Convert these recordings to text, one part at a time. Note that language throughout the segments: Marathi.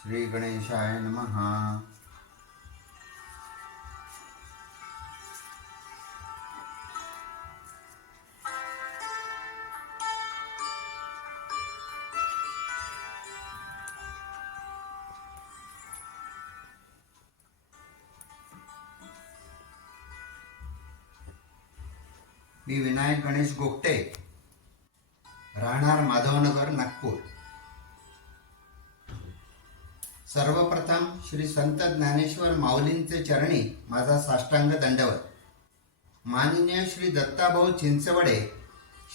श्री गणेशाय महा मी विनायक गणेश गोपटे राहणार माधवनगर नागपूर. सर्वप्रथम श्री संत ज्ञानेश्वर माऊलींचे चरणी माझा साष्टांग दंडवत. माननीय श्री दत्ताभाऊ चिंचवडे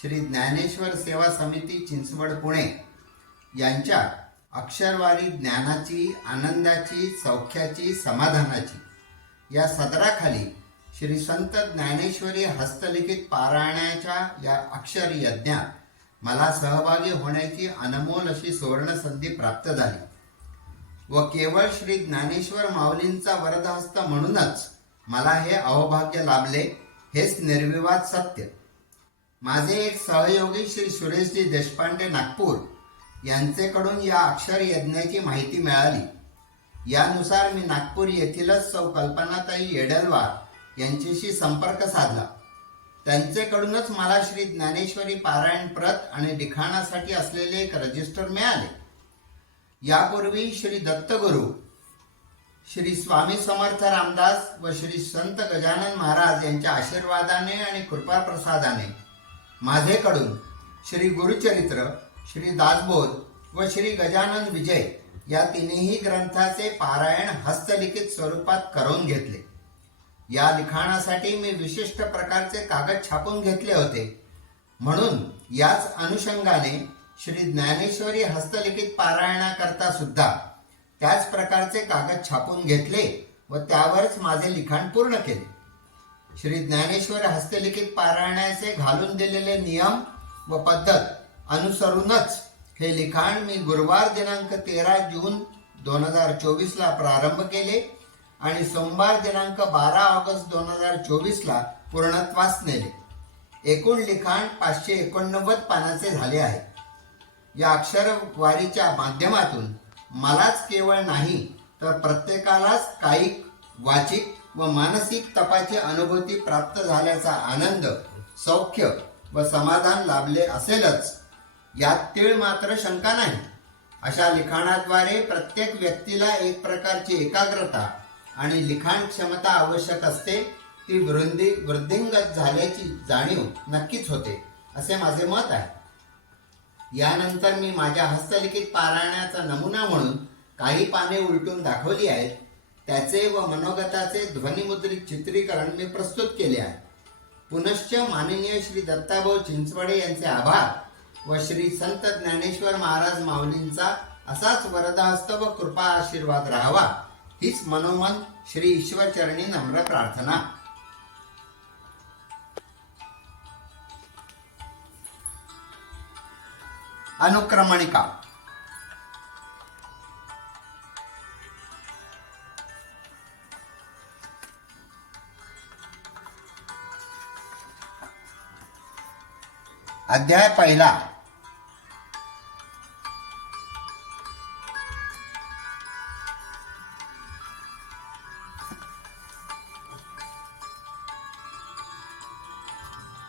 श्री ज्ञानेश्वर सेवा समिती चिंचवड पुणे. यांच्या अक्षरवारी ज्ञानाची आनंदाची सौख्याची समाधानाची. या सदराखाली श्री संत ज्ञानेश्वरी हस्तलिखित पारायणाच्या या अक्षर यज्ञात मला सहभागी होण्याची अनमोल अशी सुवर्ण संधी प्राप्त झाली. व केवळ श्री ज्ञानेश्वर माऊलींचा वरदहस्त म्हणूनच मला हे अहोभाग्य लाभले हेच निर्विवाद सत्य. माझे एक सहयोगी श्री सुरेशजी देशपांडे नागपूर यांचेकडून या अक्षर यज्ञाची माहिती मिळाली. यानुसार मी नागपूर येथीलच सौ कल्पनाताई येडलवार यांच्याशी संपर्क साधला. त्यांचेकडूनच मला श्री ज्ञानेश्वरी पारायण प्रत आणि लिखाणासाठी असलेले एक रजिस्टर मिळाले. यापूर्वी श्री दत्तगुरू श्री स्वामी समर्थ रामदास व श्री संत गजानन महाराज यांच्या आशीर्वादाने आणि कृपाप्रसादाने माझेकडून श्री गुरुचरित्र श्री दासबोध व श्री गजानन विजय या तिन्ही ग्रंथाचे पारायण हस्तलिखित स्वरूपात करून घेतले. या लिखाणासाठी मी विशिष्ट प्रकारचे कागद छापून घेतले होते. म्हणून याच अनुषंगाने श्री ज्ञानेश्वरी हस्तलिखित पारायणाकरता सुद्धा त्याच प्रकारचे कागद छापून घेतले व त्यावरच माझे लिखाण पूर्ण केले. श्री ज्ञानेश्वर हस्तलिखित पारायणाचे घालून दिलेले नियम व पद्धत अनुसरूनच हे लिखाण मी गुरुवार दिनांक तेरा जून दोन हजार चोवीसला प्रारंभ केले आणि सोमवार दिनांक बारा ऑगस्ट दोन हजार चोवीसला पूर्णत्वास नेले. एकूण लिखाण पाचशे एकोणनव्वद पानाचे झाले आहे. या अक्षरवारीच्या माध्यमातून मलाच केवळ नाही तर प्रत्येकालाच कायिक वाचिक व मानसिक तपाची अनुभूती प्राप्त झाल्याचा आनंद सौख्य व समाधान लाभले असेलच. यात तीळ मात्र शंका नाही. अशा लिखाणाद्वारे प्रत्येक व्यक्तीला एक प्रकारची एकाग्रता आणि लिखाण क्षमता आवश्यक असते ती वृंदी वृद्धिंगत झाल्याची जाणीव नक्कीच होते असे माझे मत आहे. यानंतर मी माझ्या हस्तलिखित पारायणाचा नमुना म्हणून काही पाने उलटून दाखवली आहेत. त्याचे व मनोगताचे ध्वनिमुद्रित चित्रीकरण मी प्रस्तुत केले आहे. पुनश्च माननीय श्री दत्ताभाऊ चिंचवडे यांचे आभार व श्री संत ज्ञानेश्वर महाराज माऊलींचा असाच वरदहस्त व कृपा आशीर्वाद राहावा. हीच मनोमन श्री ईश्वरचरणी नम्र प्रार्थना. अनुक्रमणिका। अध्याय पहिला।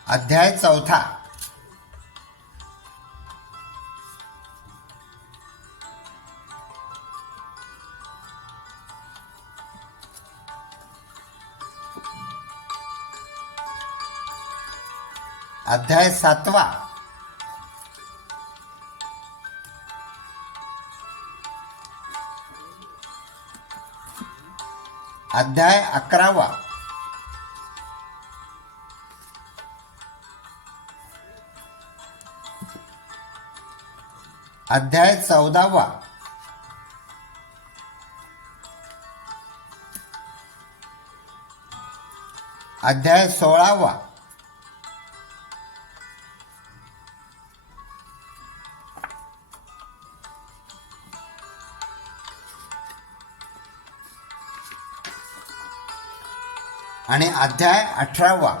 अध्याय चौथा। अध्याय सातवा. अध्याय अकरावा. अध्याय चौदावा. अध्याय सोळावा. आणि अध्याय अठरावा.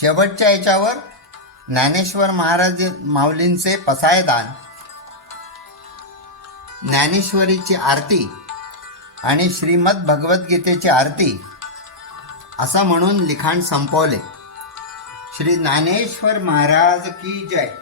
शेवटच्या याच्यावर ज्ञानेश्वर महाराज माऊलींचे पसायदान ज्ञानेश्वरीची आरती आणि श्रीमद भगवद्गीतेची आरती असं म्हणून लिखाण संपवले. श्री ज्ञानेश्वर महाराज की जय.